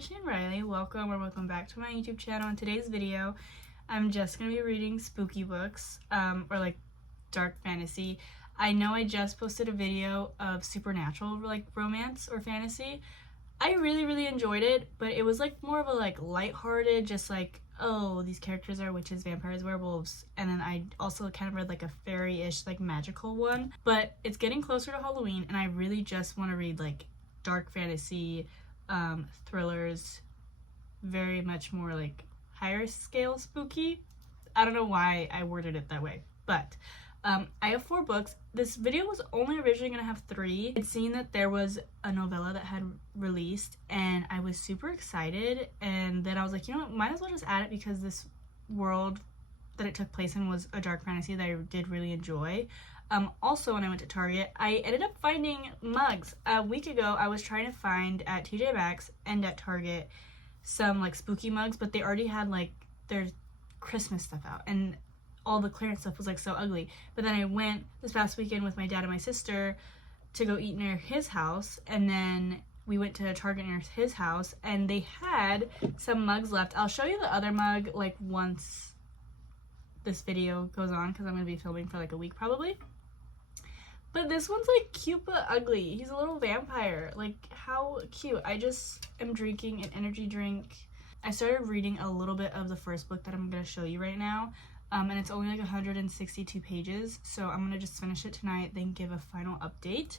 Shane Riley. Welcome back to my YouTube channel. In today's video, I'm just going to be reading spooky books, or like dark fantasy. I know I just posted a video of supernatural like romance or fantasy. I really enjoyed it, but it was like more of a like lighthearted, just like, oh, these characters are witches, vampires, werewolves. And then I also kind of read like a fairy-ish like magical one. But it's getting closer to Halloween and I really just want to read like dark fantasy, thrillers, very much more like higher scale spooky. I don't know why I worded it that way, but I have 4 books. This video was only originally gonna have 3. I'd seen that there was a novella that had released and I was super excited, and then I was like, you know what, might as well just add it because this world that it took place in was a dark fantasy that I did really enjoy. Also, when I went to Target, I ended up finding mugs. A week ago, I was trying to find at TJ Maxx and at Target some like spooky mugs, but they already had like their Christmas stuff out and all the clearance stuff was like so ugly. But then I went this past weekend with my dad and my sister to go eat near his house, and then we went to Target near his house and they had some mugs left. I'll show you the other mug like once this video goes on because I'm going to be filming for like a week probably. But this one's like cute but ugly. He's a little vampire. Like, how cute. I just am drinking an energy drink. I started reading a little bit of the first book that I'm going to show you right now. And it's only like 162 pages. So I'm going to just finish it tonight, then give a final update.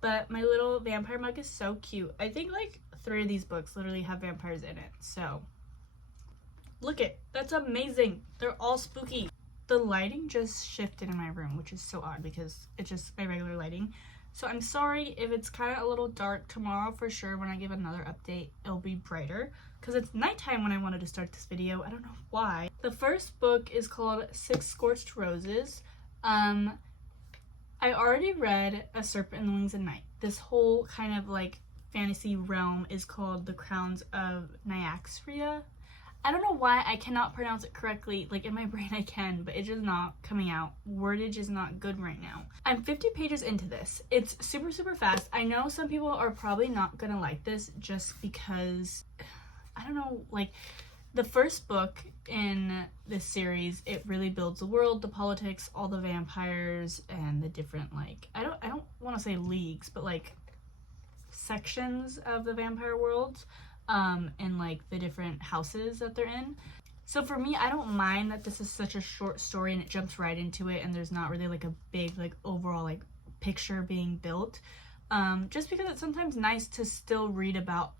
But my little vampire mug is so cute. I think like 3 of these books literally have vampires in it. So look it. That's amazing. They're all spooky. The lighting just shifted in my room, which is so odd because it's just my regular lighting. So I'm sorry if it's kind of a little dark. Tomorrow for sure when I give another update, it'll be brighter because it's nighttime when I wanted to start this video. I don't know why. The first book is called 6 Scorched Roses. I already read A Serpent in the Wings of Night. This whole kind of like fantasy realm is called The Crowns of Nyaxaria. I don't know why I cannot pronounce it correctly. Like in my brain I can, but it's just not coming out. Wordage is not good right now. I'm 50 pages into this. It's super fast. I know some people are probably not gonna like this just because, I don't know, like the first book in this series, it really builds the world, the politics, all the vampires, and the different like, I don't want to say leagues, but like sections of the vampire world. And like the different houses that they're in. So for me, I don't mind that this is such a short story and it jumps right into it and there's not really like a big like overall like picture being built, just because it's sometimes nice to still read about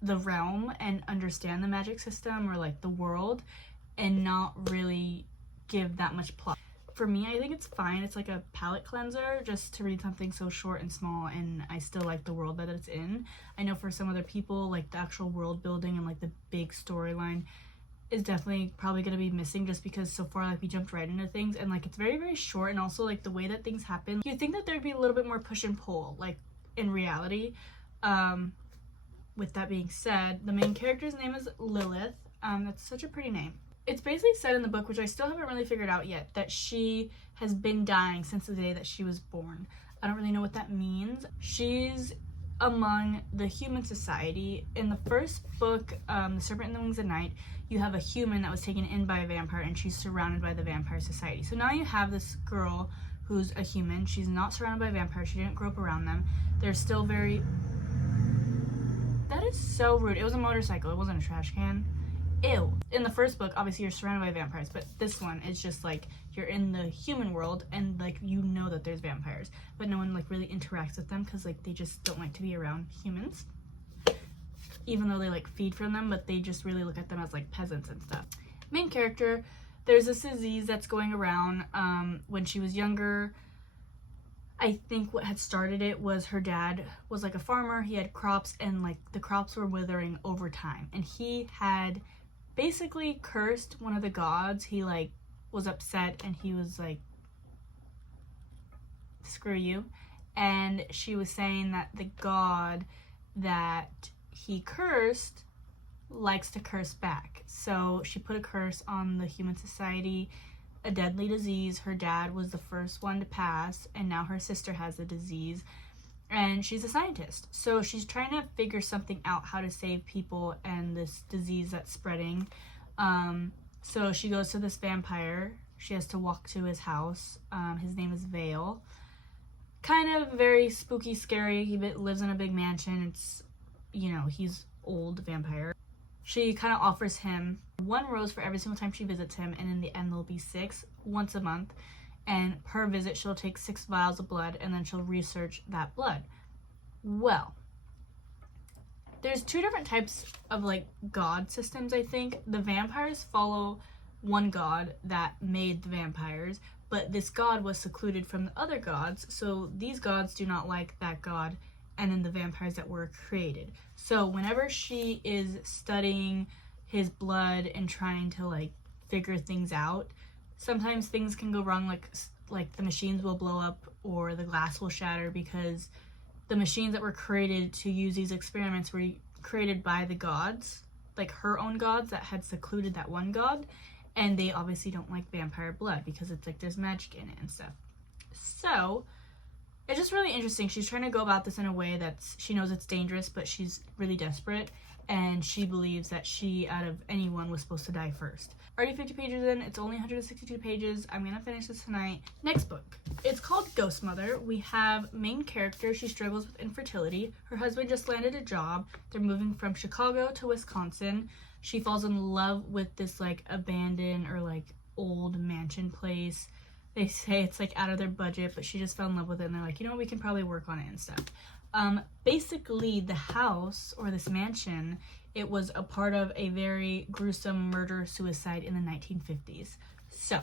the realm and understand the magic system or like the world and not really give that much plot. For me, I think it's fine. It's like a palate cleanser just to read something so short and small, and I still like the world that it's in. I know for some other people, like the actual world building and like the big storyline is definitely probably going to be missing just because so far like we jumped right into things and like it's very short, and also like the way that things happen. You think that there'd be a little bit more push and pull like in reality. With that being said, the main character's name is Lilith. That's such a pretty name. It's basically said in the book, which I still haven't really figured out yet, that she has been dying since the day that she was born. I don't really know what that means. She's among the human society. In the first book, The Serpent in the Wings of Night, you have a human that was taken in by a vampire and she's surrounded by the vampire society. So now you have this girl who's a human. She's not surrounded by vampires. She didn't grow up around them. They're still very... That is so rude. It was a motorcycle. It wasn't a trash can. Ew. In the first book, obviously you're surrounded by vampires, but this one is just like you're in the human world and like you know that there's vampires, but no one like really interacts with them because like they just don't like to be around humans, even though they like feed from them, but they just really look at them as like peasants and stuff. Main character, there's this disease that's going around. When she was younger, I think what had started it was her dad was like a farmer. He had crops and like the crops were withering over time, and he had basically cursed one of the gods. He like was upset and he was like, screw you. And she was saying that the god that he cursed likes to curse back. So she put a curse on the human society, a deadly disease. Her dad was the first one to pass and now her sister has the disease. and she's a scientist. So she's trying to figure something out, how to save people and this disease that's spreading. So she goes to this vampire. She has to walk to his house. His name is Vale. Kind of very spooky, scary. He lives in a big mansion. It's, you know, he's old vampire. She kind of offers him 1 rose for every single time she visits him, and in the end there'll be 6 once a month. And per visit she'll take 6 vials of blood, and then she'll research that blood. Well, there's 2 different types of like god systems, I think. The vampires follow one god that made the vampires, but this god was secluded from the other gods, so these gods do not like that god and then the vampires that were created. So whenever she is studying his blood and trying to like figure things out, sometimes things can go wrong, like the machines will blow up or the glass will shatter, because the machines that were created to use these experiments were created by the gods, like her own gods that had secluded that one god, and they obviously don't like vampire blood because it's like there's magic in it and stuff. So it's just really interesting. She's trying to go about this in a way that's, she knows it's dangerous, but she's really desperate, and she believes that she, out of anyone, was supposed to die first. Already 50 pages in. It's only 162 pages. I'm gonna finish this tonight. Next book. It's called Ghost Mother. We have main character. She struggles with infertility. Her husband just landed a job. They're moving from Chicago to Wisconsin. She falls in love with this like abandoned or like old mansion place. They say it's like out of their budget, but she just fell in love with it, and they're like, you know, we can probably work on it and stuff. Basically the house, or this mansion, it was a part of a very gruesome murder-suicide in the 1950s. So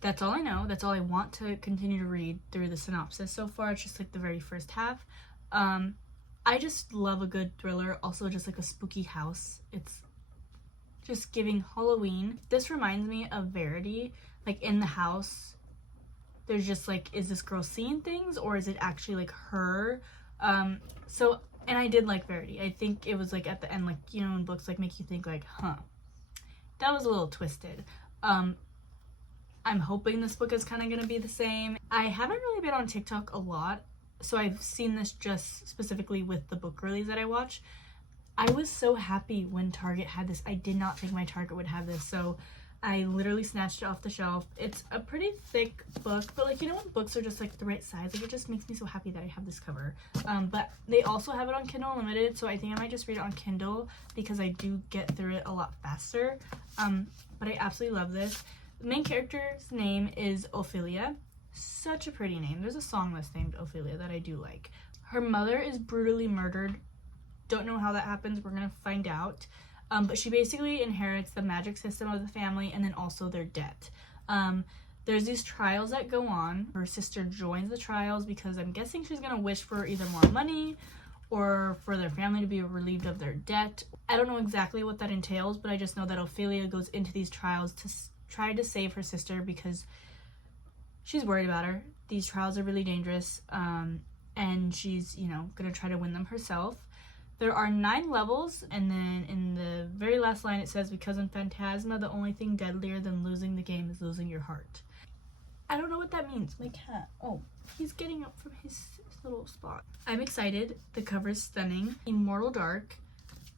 that's all I know. That's all I want to continue to read through the synopsis so far. It's just like the very first half. I just love a good thriller, also just like a spooky house. It's just giving Halloween. This reminds me of Verity. Like in the house, there's just like, is this girl seeing things or is it actually like her? And I did like Verity. I think it was like at the end, like, you know, in books like make you think like, huh, that was a little twisted. I'm hoping this book is kind of gonna be the same. I haven't really been on TikTok a lot, so I've seen this just specifically with the book release that I watch. I was so happy when Target had this. I did not think my Target would have this, so I literally snatched it off the shelf. It's a pretty thick book, but like, you know when books are just like the right size, like it just makes me so happy that I have this cover. But they also have it on Kindle Unlimited, so I think I might just read it on Kindle because I do get through it a lot faster. But I absolutely love this. The main character's name is Ophelia. Such a pretty name. There's a song that's named Ophelia that I do like. Her mother is brutally murdered. Don't know how that happens. We're gonna find out. But she basically inherits the magic system of the family and then also their debt. There's these trials that go on. Her sister joins the trials because I'm guessing she's gonna wish for either more money or for their family to be relieved of their debt. I don't know exactly what that entails, but I just know that Ophelia goes into these trials to try to save her sister because she's worried about her. These trials are really dangerous, and she's, you know, gonna try to win them herself. There are 9 levels, and then in the very last line it says, because in Fantasma, the only thing deadlier than losing the game is losing your heart. I don't know what that means. My cat. Oh, he's getting up from his little spot. I'm excited. The cover is stunning. Immortal Dark.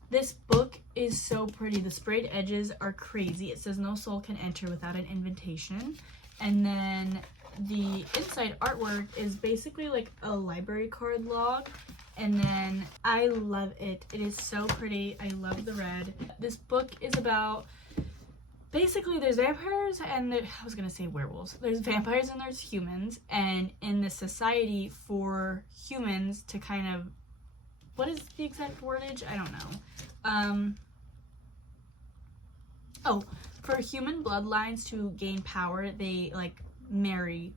This book is so pretty. The sprayed edges are crazy. It says no soul can enter without an invitation. And then the inside artwork is basically like a library card log. And then I love it. It is so pretty. I love the red. This book is about, basically there's vampires and I was gonna say werewolves. There's vampires and there's humans, and in this society for humans to kind of, what is the exact wordage? I don't know. For human bloodlines to gain power, they like marry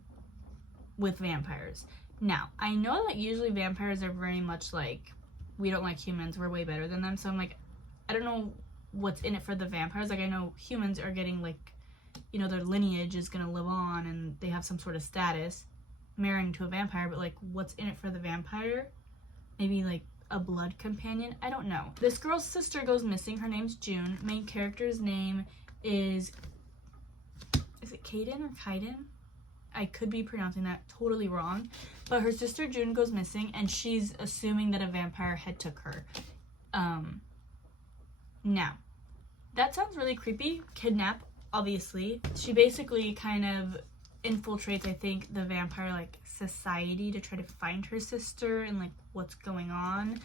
with vampires. Now, I know that usually vampires are very much like, we don't like humans, we're way better than them. So I'm like, I don't know what's in it for the vampires. Like, I know humans are getting like, you know, their lineage is gonna live on and they have some sort of status marrying to a vampire, but like, what's in it for the vampire? Maybe like a blood companion? I don't know. This girl's sister goes missing. Her name's June. Main character's name is it Kaden or Kaiden? I could be pronouncing that totally wrong, but her sister June goes missing, and she's assuming that a vampire had took her. Now, that sounds really creepy. Kidnap, obviously. She basically kind of infiltrates, I think, the vampire, like, society to try to find her sister and, like, what's going on.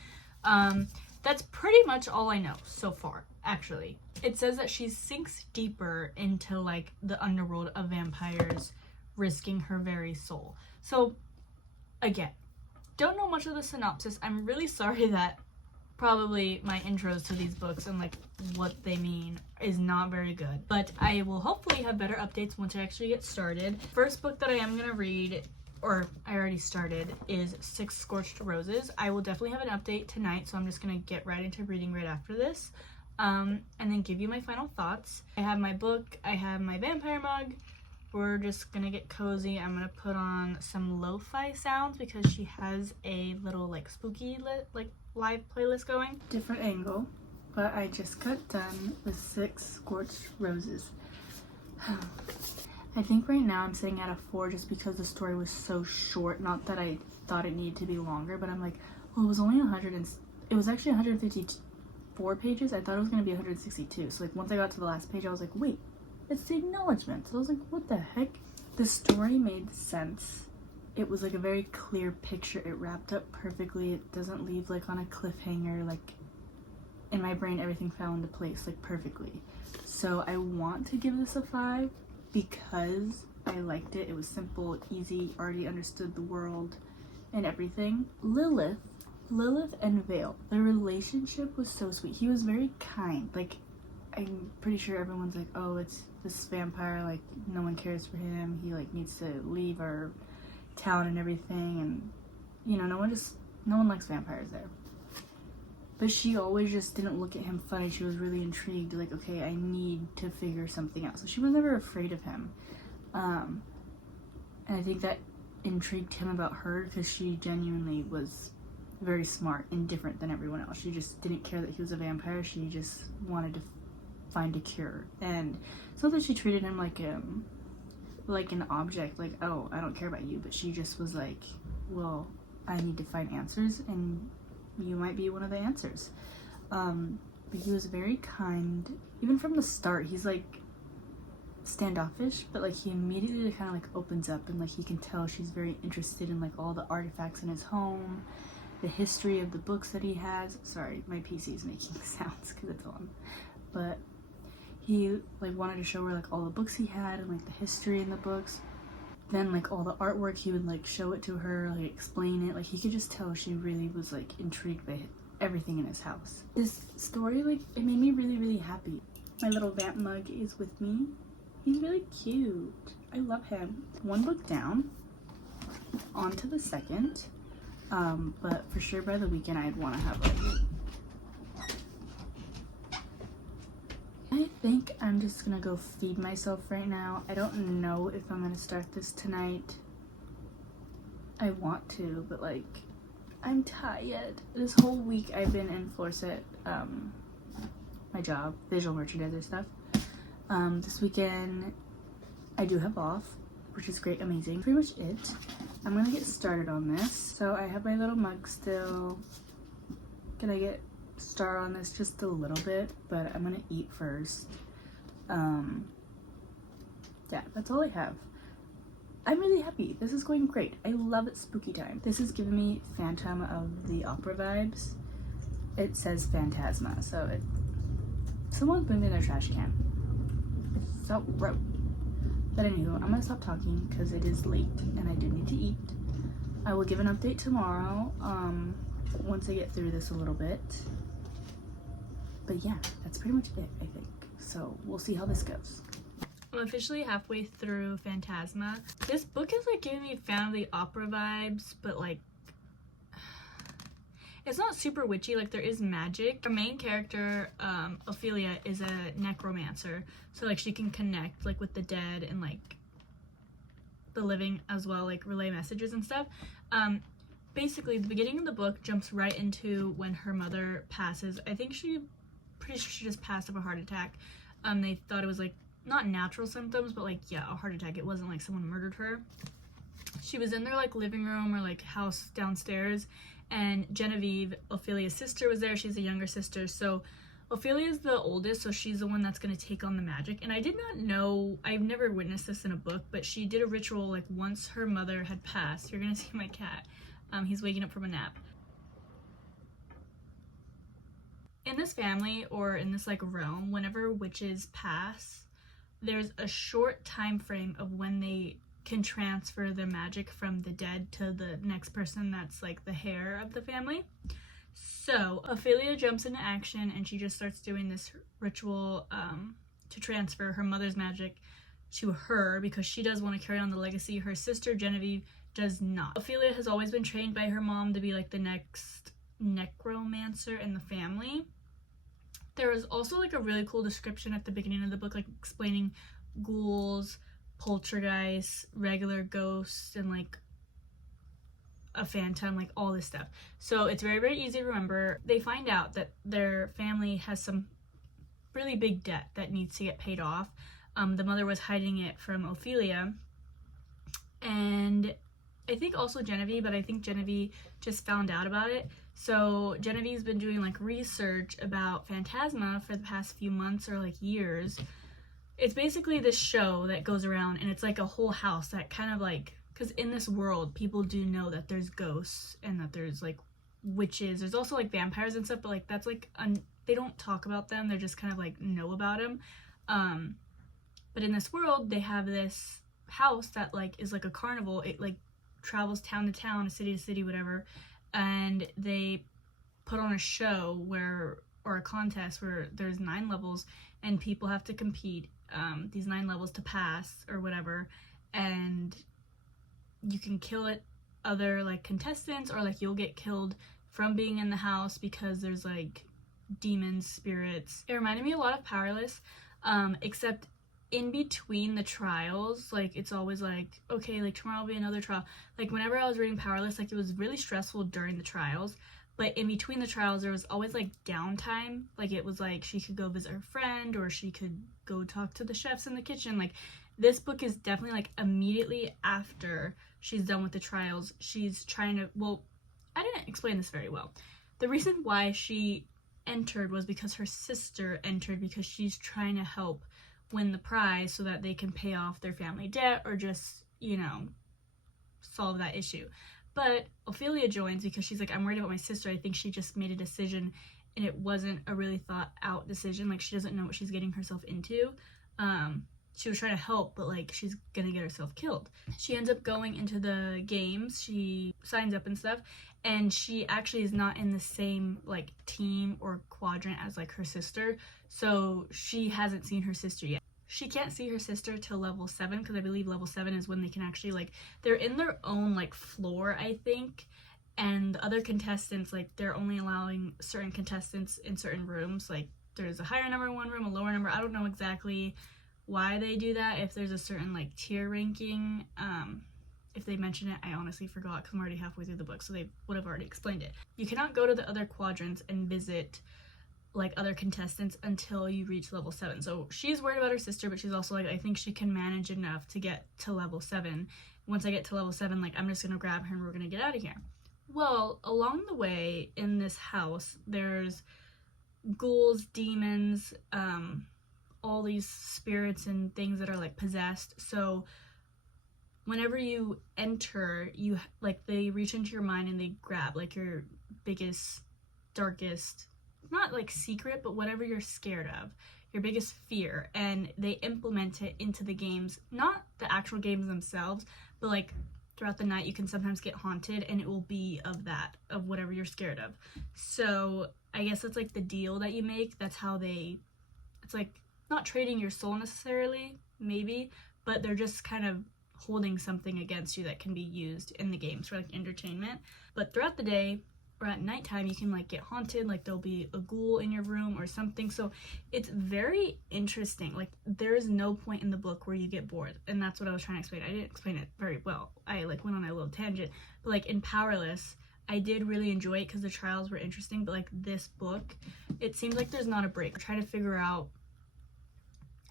That's pretty much all I know so far, actually. It says that she sinks deeper into, like, the underworld of vampires, risking her very soul. So, again, don't know much of the synopsis. I'm really sorry that probably my intros to these books and, like, what they mean is not very good. But I will hopefully have better updates once I actually get started. First book that I am going to read, or I already started, is 6 Scorched Roses. I will definitely have an update tonight, so I'm just going to get right into reading right after this. And then give you my final thoughts. I have my book, I have my vampire mug. We're just gonna get cozy. I'm gonna put on some lo-fi sounds because she has a little like spooky live playlist going. Different angle, but I just got done with 6 Scorched Roses. I think right now I'm sitting at a 4 just because the story was so short. Not that I thought it needed to be longer, but I'm like, well, it was only it was actually 154 pages. I thought it was gonna be 162. So like once I got to the last page, I was like, wait, it's the acknowledgement. So I was like, what the heck? The story made sense. It was like a very clear picture. It wrapped up perfectly. It doesn't leave like on a cliffhanger. Like in my brain, everything fell into place like perfectly. So I want to give this a 5 because I liked it. It was simple, easy, already understood the world and everything. Lilith and Vale, their relationship was so sweet. He was very kind. Like, I'm pretty sure everyone's like, oh, it's this vampire, like, no one cares for him. He, like, needs to leave our town and everything. And, you know, no one likes vampires there. But she always just didn't look at him funny. She was really intrigued, like, okay, I need to figure something out. So she was never afraid of him. And I think that intrigued him about her because she genuinely was very smart and different than everyone else. She just didn't care that he was a vampire. She just wanted to find a cure. And it's not that she treated him like an object, like, oh, I don't care about you, but she just was like, well, I need to find answers and you might be one of the answers. But he was very kind. Even from the start, he's like standoffish, but like he immediately kind of like opens up and like you can tell she's very interested in like all the artifacts in his home, the history of the books that he has. Sorry, my PC is making sounds because it's on. But he like wanted to show her like all the books he had and like the history in the books. Then like all the artwork, he would like show it to her, like explain it. Like he could just tell she really was like intrigued by everything in his house. This story, like, it made me really, really happy. My little vamp mug is with me. He's really cute. I love him. One book down, on to the second. But for sure by the weekend I'd want to have like, I think I'm just gonna go feed myself right now. I don't know if I'm gonna start this tonight. I want to, but like, I'm tired. This whole week I've been in Florset, my job, visual merchandiser stuff. This weekend I do have off, which is great, amazing. Pretty much it. I'm gonna get started on this. So I have my little mug still. Gonna get started on this just a little bit, but I'm gonna eat first. Yeah, that's all I have. I'm really happy. This is going great. I love it, spooky time. This is giving me Phantom of the Opera vibes. It says Fantasma, so someone's been in their trash can. It's so gross. But anywho, I'm gonna stop talking because it is late and I do need to eat. I will give an update tomorrow, once I get through this a little bit. But yeah, that's pretty much it, I think. So we'll see how this goes. I'm officially halfway through Fantasma. This book is like giving me Phantom of the Opera vibes, but like, it's not super witchy. Like, there is magic. Our main character, Ophelia, is a necromancer, so like she can connect like with the dead and like the living as well, like relay messages and stuff. Basically the beginning of the book jumps right into when her mother passes. I think pretty sure she just passed of a heart attack. They thought it was like not natural symptoms, but like, yeah, a heart attack. It wasn't like someone murdered her. She was in their like living room or like house downstairs, and Genevieve, Ophelia's sister, was there. She's a younger sister, so Ophelia's the oldest, so she's the one that's going to take on the magic. And I did not know, I've never witnessed this in a book, but she did a ritual like once her mother had passed. You're gonna see my cat. He's waking up from a nap. In this family, or in this like realm, whenever witches pass, there's a short time frame of when they can transfer their magic from the dead to the next person that's like the heir of the family. So Ophelia jumps into action and she just starts doing this ritual to transfer her mother's magic to her, because she does want to carry on the legacy. Her sister Genevieve does not. Ophelia has always been trained by her mom to be like the next necromancer in the family. There is also like a really cool description at the beginning of the book, like explaining ghouls, poltergeists, regular ghosts, and like a phantom, like all this stuff. So it's very, very easy to remember. They find out that their family has some really big debt that needs to get paid off. The mother was hiding it from Ophelia, and I think also Genevieve, but I think Genevieve just found out about it. So Genevieve's been doing like research about Fantasma for the past few months or like years. It's basically this show that goes around, and it's like a whole house that kind of like, because in this world people do know that there's ghosts and that there's like witches. There's also like vampires and stuff, but like that's like they don't talk about them. They're just kind of like know about them. But in this world they have this house that like is like a carnival. It like travels town to town, city to city, whatever, and they put on a show where, or a contest where there's 9 levels and people have to compete these 9 levels to pass or whatever, and you can kill it other like contestants, or like you'll get killed from being in the house because there's like demons, spirits. It reminded me a lot of Powerless, except in between the trials, like it's always like, okay, like tomorrow will be another trial. Like whenever I was reading Powerless, like it was really stressful during the trials, but in between the trials there was always like downtime. Like it was like she could go visit her friend, or she could go talk to the chefs in the kitchen. Like this book is definitely like immediately after she's done with the trials. She's trying to, well, I didn't explain this very well. The reason why she entered was because her sister entered, because she's trying to help win the prize so that they can pay off their family debt, or just, you know, solve that issue. But Ophelia joins because she's like, I'm worried about my sister. I think she just made a decision and it wasn't a really thought out decision. Like she doesn't know what she's getting herself into. She was trying to help, but like she's gonna get herself killed. She ends up going into the games. She signs up and stuff, and she actually is not in the same like team or quadrant as like her sister, so she hasn't seen her sister yet. She can't see her sister till level 7, because I believe level 7 is when they can actually like, they're in their own like floor, I think, and the other contestants, like they're only allowing certain contestants in certain rooms. Like there's a higher number in one room, a lower number. I don't know exactly why they do that, if there's a certain like tier ranking. If they mention it, I honestly forgot because I'm already halfway through the book, so they would have already explained it. You cannot go to the other quadrants and visit like other contestants until you reach level 7. So she's worried about her sister, but she's also like, I think she can manage enough to get to level 7. Once I get to level 7, like I'm just gonna grab her and we're gonna get out of here. Well, along the way in this house, there's ghouls, demons, all these spirits and things that are like possessed. So whenever you enter, you like, they reach into your mind and they grab like your biggest, darkest, not like secret, but whatever you're scared of, your biggest fear, and they implement it into the games. Not the actual games themselves, but like throughout the night you can sometimes get haunted and it will be of that, of whatever you're scared of. So I guess that's like the deal that you make. That's how they, it's like not trading your soul necessarily, maybe, but they're just kind of holding something against you that can be used in the games for like entertainment. But throughout the day or at nighttime you can like get haunted, like there'll be a ghoul in your room or something. So it's very interesting. Like there is no point in the book where you get bored, and that's what I was trying to explain. I didn't explain it very well. I like went on a little tangent, but like in Powerless I did really enjoy it because the trials were interesting, but like this book, it seems like there's not a break. I try to figure out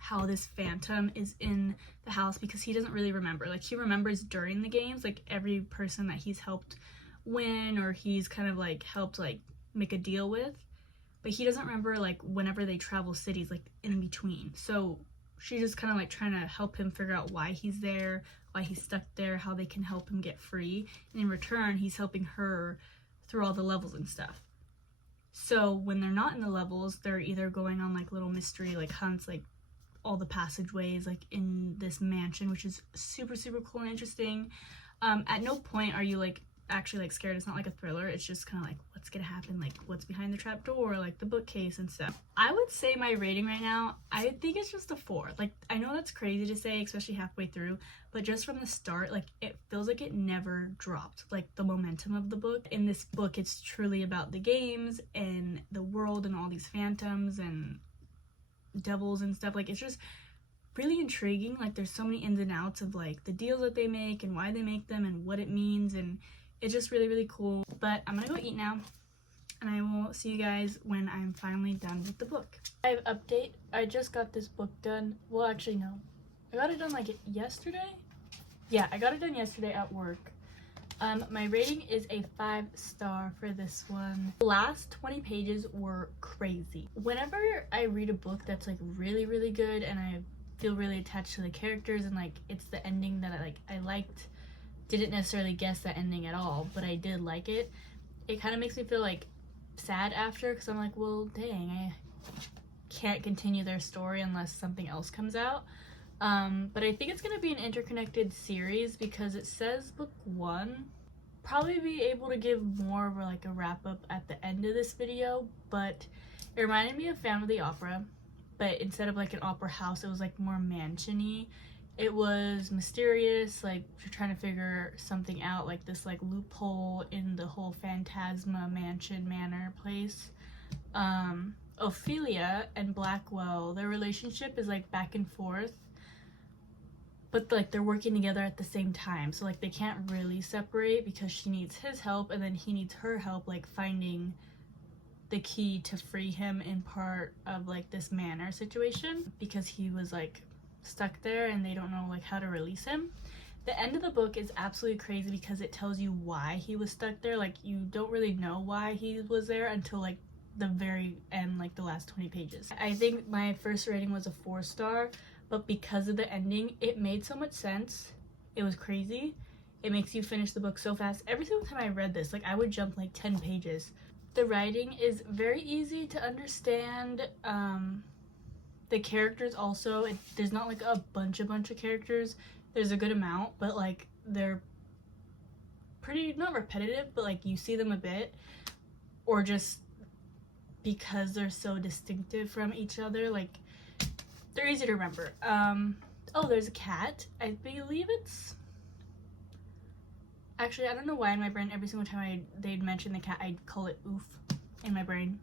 how this phantom is in the house, because he doesn't really remember. Like, he remembers during the games, like every person that he's helped win or he's kind of like helped like make a deal with, but he doesn't remember like whenever they travel cities, like in between. So she's just kind of like trying to help him figure out why he's there, why he's stuck there, how they can help him get free, and in return he's helping her through all the levels and stuff. So when they're not in the levels, they're either going on like little mystery like hunts, like all the passageways like in this mansion, which is super cool and interesting. At no point are you like actually like scared. It's not like a thriller. It's just kind of like, what's gonna happen, like what's behind the trap door, like the bookcase and stuff. I would say my rating right now, I think it's just a 4. Like, I know that's crazy to say, especially halfway through, but just from the start, like it feels like it never dropped, like the momentum of the book. In this book, it's truly about the games and the world and all these phantoms and devils and stuff. Like, it's just really intriguing. Like, there's so many ins and outs of like the deals that they make and why they make them and what it means, and it's just really cool. But I'm gonna go eat now, and I will see you guys when I'm finally done with the book. I have an update. I just got this book done. Well, actually no, I got it done like yesterday. Yeah, I got it done yesterday at work. My rating is a 5-star for this one. The last 20 pages were crazy. Whenever I read a book that's like really good and I feel really attached to the characters and like it's the ending that I liked, didn't necessarily guess that ending at all, but I did like it, it kind of makes me feel like sad after, because I'm like, well dang, I can't continue their story unless something else comes out. But I think it's going to be an interconnected series, because it says book 1 probably be able to give more of like a wrap up at the end of this video, but it reminded me of Phantom of the Opera, but instead of like an opera house, it was like more mansion-y. It was mysterious, like you're trying to figure something out, like this like loophole in the whole Fantasma mansion manor place. Ophelia and Blackwell, their relationship is like back and forth, but like they're working together at the same time, so like they can't really separate, because she needs his help and then he needs her help, like finding the key to free him in part of like this manor situation, because he was like stuck there and they don't know like how to release him. The end of the book is absolutely crazy, because it tells you why he was stuck there. Like, you don't really know why he was there until like the very end, like the last 20 pages. I think my first rating was a 4-star, but because of the ending, it made so much sense. It was crazy. It makes you finish the book so fast. Every single time I read this, like I would jump like 10 pages. The writing is very easy to understand. The characters also, there's not like a bunch of characters. There's a good amount, but like they're pretty, not repetitive, but like you see them a bit, or just because they're so distinctive from each other, like they're easy to remember. Oh, there's a cat. I believe it's, actually I don't know why in my brain every single time they'd mention the cat, I'd call it Oof in my brain.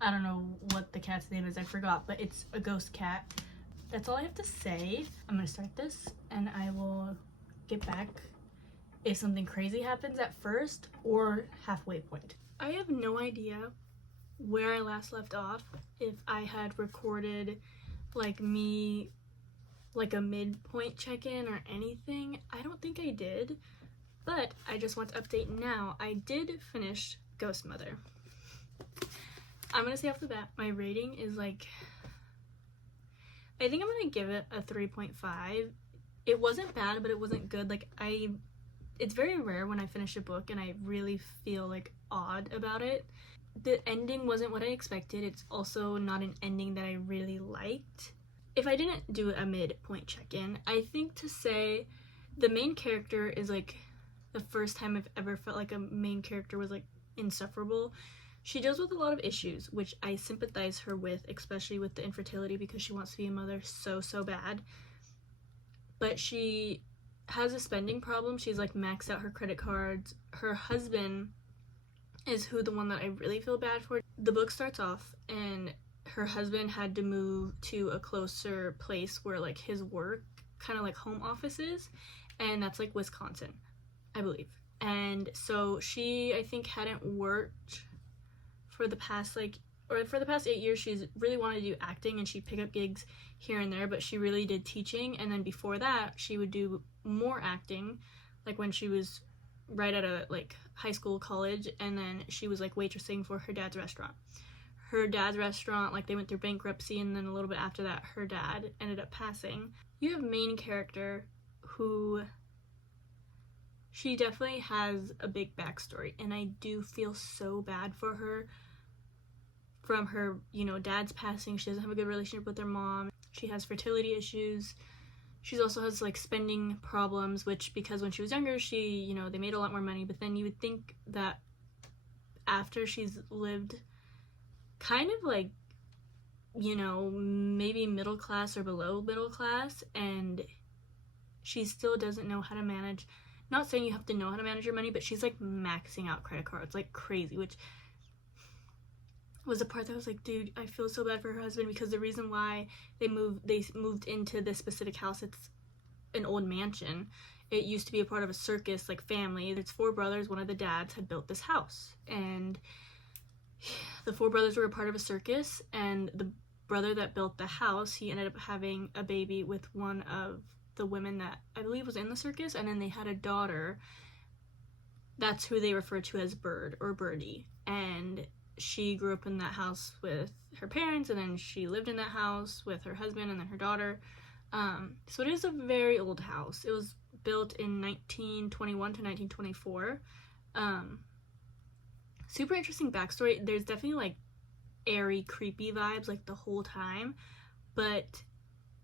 I don't know what the cat's name is, I forgot, but it's a ghost cat. That's all I have to say. I'm gonna start this and I will get back if something crazy happens at first or halfway point. I have no idea where I last left off, if I had recorded like me like a midpoint check-in or anything. I don't think I did, but I just want to update now. I did finish Ghost Mother. I'm gonna say off the bat, my rating is like, I think I'm gonna give it a 3.5. It wasn't bad, but it wasn't good. Like, it's very rare when I finish a book and I really feel like odd about it. The ending wasn't what I expected. It's also not an ending that I really liked. If I didn't do a midpoint check-in, I think to say the main character is like the first time I've ever felt like a main character was like insufferable. She deals with a lot of issues, which I sympathize her with, especially with the infertility, because she wants to be a mother so bad. But she has a spending problem. She's like maxed out her credit cards. Her husband is the one that I really feel bad for. The book starts off and her husband had to move to a closer place where like his work, kind of like home office is, and that's like Wisconsin, I believe. And so she, I think, hadn't worked for the past like or for the past 8 years, she's really wanted to do acting, and she'd pick up gigs here and there, but she really did teaching. And then before that, she would do more acting, like when she was right out of like high school, college, and then she was like waitressing for her dad's restaurant. Her dad's restaurant, like, they went through bankruptcy, and then a little bit after that, her dad ended up passing. You have main character who, she definitely has a big backstory, and I do feel so bad for her. From her, you know, dad's passing, she doesn't have a good relationship with her mom. She has fertility issues. She also has like spending problems, which, because when she was younger, she, you know, they made a lot more money, but then you would think that after she's lived kind of like, you know, maybe middle class or below middle class, and she still doesn't know how to manage, not saying you have to know how to manage your money, but she's like maxing out credit cards like crazy, which was the part that I was like, dude, I feel so bad for her husband, because the reason why they moved into this specific house, it's an old mansion. It used to be a part of a circus, like, family. There's 4 brothers. One of the dads had built this house, and the 4 brothers were a part of a circus, and the brother that built the house, he ended up having a baby with one of the women that I believe was in the circus, and then they had a daughter. That's who they refer to as Bird or Birdie, and she grew up in that house with her parents, and then she lived in that house with her husband and then her daughter. So it is a very old house. It was built in 1921 to 1924. Super interesting backstory. There's definitely like airy, creepy vibes like the whole time, but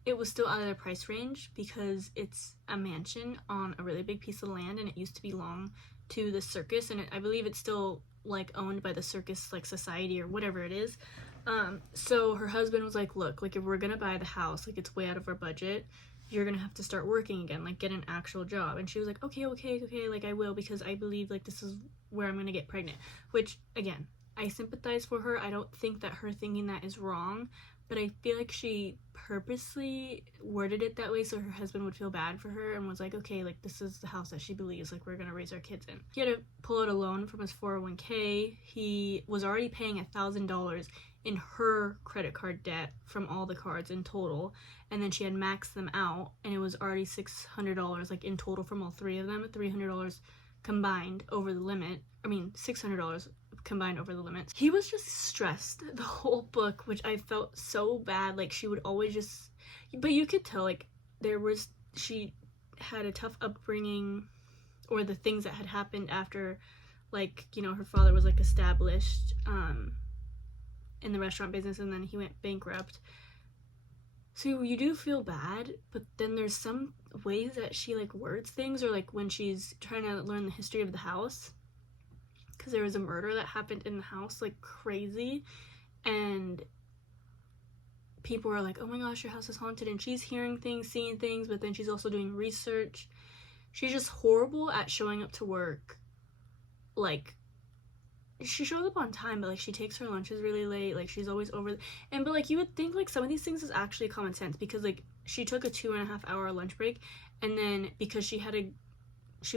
it was still out of their price range because it's a mansion on a really big piece of land, and it used to belong to the circus, and I believe it's still like owned by the circus like society or whatever it is. So her husband was like, look, like, if we're gonna buy the house, like, it's way out of our budget, you're gonna have to start working again, like, get an actual job. And she was like, okay, like, I will, because I believe like this is where I'm gonna get pregnant. Which, again, I sympathize for her. I don't think that her thinking that is wrong, but I feel like she purposely worded it that way so her husband would feel bad for her, and was like, okay, like, this is the house that she believes, like, we're gonna raise our kids in. He had to pull out a loan from his 401k. He was already paying $1,000 in her credit card debt from all the cards in total, and then she had maxed them out, and it was already $600 like in total from all 3 of them, $300 combined over the limit. I mean, $600 combined over the limits. He was just stressed the whole book, which I felt so bad. Like, she would always just, but you could tell, like, she had a tough upbringing, or the things that had happened after, like, you know, her father was like established in the restaurant business, and then he went bankrupt. So you do feel bad, but then there's some ways that she like words things, or like when she's trying to learn the history of the house, because there was a murder that happened in the house, like crazy, and people were like, oh my gosh, your house is haunted, and she's hearing things, seeing things, but then she's also doing research. She's just horrible at showing up to work. Like, she shows up on time, but like she takes her lunches really late, like she's always over, but like you would think like some of these things is actually common sense, because like she took a 2.5 hour lunch break, and then because she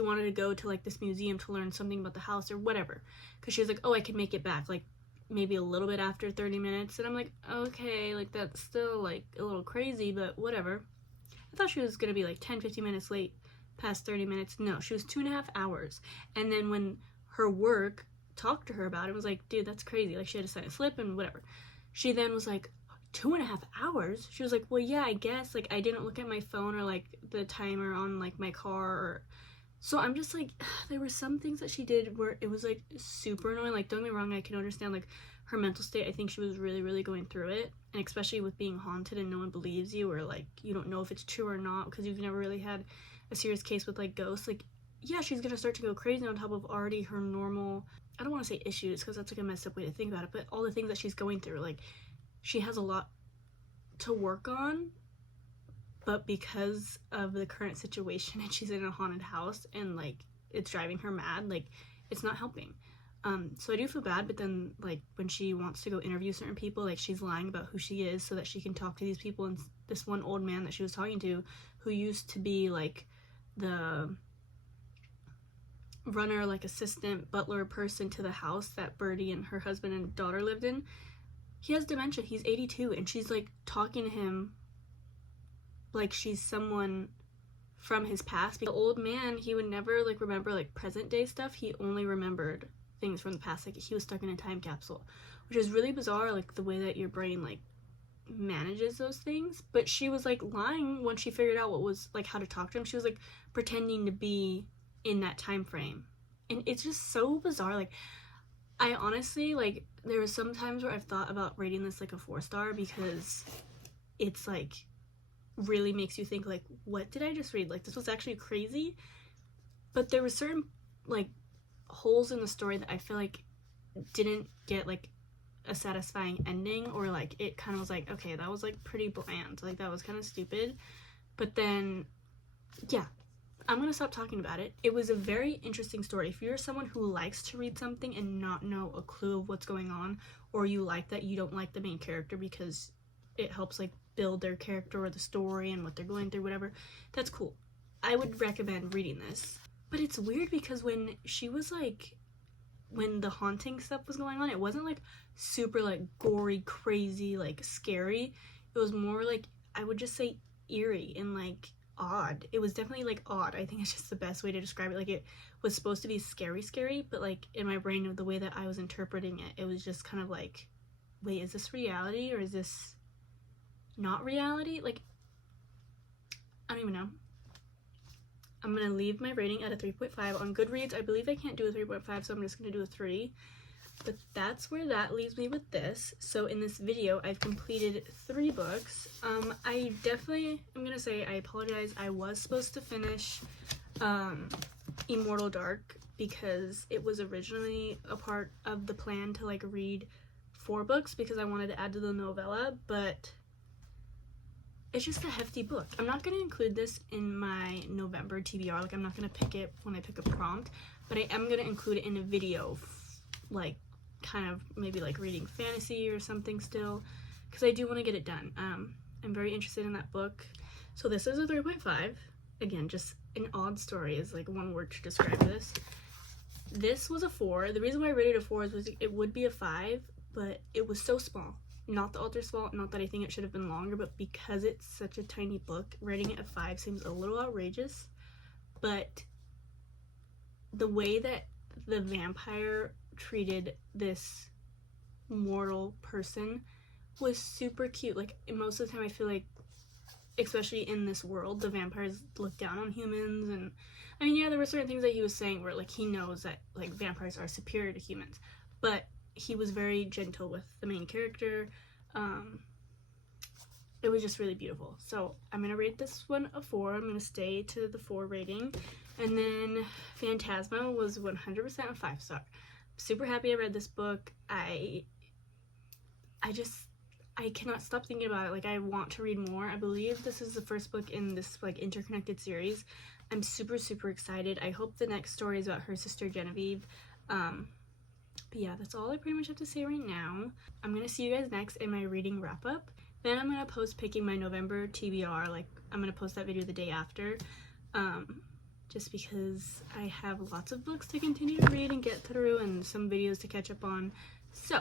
wanted to go to like this museum to learn something about the house or whatever, because she was like, oh, I can make it back like maybe a little bit after 30 minutes, and I'm like, okay, like that's still like a little crazy, but whatever. I thought she was gonna be like 10-15 minutes late past 30 minutes. No, she was 2.5 hours. And then when her work talked to her about it, was like, dude, that's crazy, like she had to sign a slip and whatever. She then was like, 2.5 hours? She was like, well, yeah, I guess, like I didn't look at my phone or like the timer on like my car, or so I'm just like, there were some things that she did where it was like super annoying. Like, don't get me wrong, I can understand like her mental state. I think she was really, really going through it, and especially with being haunted and no one believes you, or like you don't know if it's true or not because you've never really had a serious case with like ghosts. Like, yeah, she's gonna start to go crazy on top of already her normal, I don't want to say issues because that's like a messed up way to think about it, but all the things that she's going through, like she has a lot to work on, but because of the current situation and she's in a haunted house and like it's driving her mad, like it's not helping. So I do feel bad, but then like when she wants to go interview certain people, like she's lying about who she is so that she can talk to these people. And this one old man that she was talking to, who used to be like the runner, like assistant butler person to the house that Birdie and her husband and daughter lived in, he has dementia. He's 82, and she's like talking to him like she's someone from his past. The old man, he would never like remember like present day stuff. He only remembered things from the past. Like he was stuck in a time capsule, which is really bizarre, like the way that your brain like manages those things. But she was like lying when she figured out what was like how to talk to him. She was like pretending to be in that time frame, and it's just so bizarre. Like I honestly, like, there were some times where I've thought about rating this like a 4-star, because it's like really makes you think like, what did I just read? Like, this was actually crazy. But there were certain like holes in the story that I feel like didn't get like a satisfying ending, or like it kind of was like, okay, that was like pretty bland, like that was kind of stupid. But then yeah, I'm gonna stop talking about it. It was a very interesting story. If you're someone who likes to read something and not know a clue of what's going on, or you like that you don't like the main character because it helps like build their character or the story and what they're going through, whatever, that's cool. I would recommend reading this. But it's weird because when she was like, when the haunting stuff was going on, it wasn't like super like gory, crazy, like scary. It was more like, I would just say eerie and like odd. It was definitely like odd. I think it's just the best way to describe it. Like it was supposed to be scary, but like in my brain, the way that I was interpreting it, it was just kind of like, wait, is this reality or is this not reality? Like, I don't even know. I'm gonna leave my rating at a 3.5. On Goodreads, I believe I can't do a 3.5, so I'm just gonna do a 3. But that's where that leaves me with this. So in this video, I've completed 3 books. I definitely am gonna say I apologize. I was supposed to finish Immortal Dark, because it was originally a part of the plan to like read 4 books because I wanted to add to the novella, but it's just a hefty book. I'm not going to include this in my November TBR, like I'm not going to pick it when I pick a prompt, but I am going to include it in a video, like kind of maybe like reading fantasy or something still, because I do want to get it done. I'm very interested in that book. So this is a 3.5. Again, just an odd story is like one word to describe this. This was a 4. The reason why I rated it a 4 is it would be a 5, but it was so small. Not the author's fault, not that I think it should have been longer, but because it's such a tiny book, rating it a 5 seems a little outrageous. But the way that the vampire treated this mortal person was super cute. Like, most of the time I feel like, especially in this world, the vampires look down on humans, and I mean, yeah, there were certain things that he was saying where like he knows that like vampires are superior to humans, but he was very gentle with the main character. It was just really beautiful. So I'm gonna rate this one a 4. I'm gonna stay to the 4 rating. And then Fantasma was 100% a 5-star. Super happy I read this book. I cannot stop thinking about it. Like, I want to read more. I believe this is the first book in this like interconnected series. I'm super excited. I hope the next story is about her sister Genevieve. But yeah, that's all I pretty much have to say right now. I'm gonna see you guys next in my reading wrap up. Then I'm gonna post picking my November TBR. Like, I'm gonna post that video the day after. Just because I have lots of books to continue to read and get through, and some videos to catch up on. So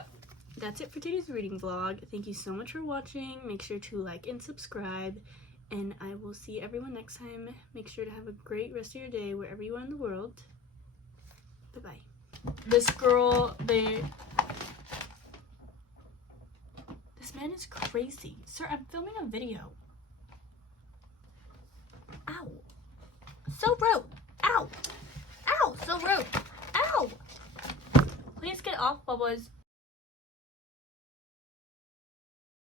that's it for today's reading vlog. Thank you so much for watching. Make sure to like and subscribe, and I will see everyone next time. Make sure to have a great rest of your day wherever you are in the world. Bye-bye. This girl, this man is crazy. Sir, I'm filming a video. Ow. So rude. Ow. Ow, so rude. Ow. Please get off, Bubbles.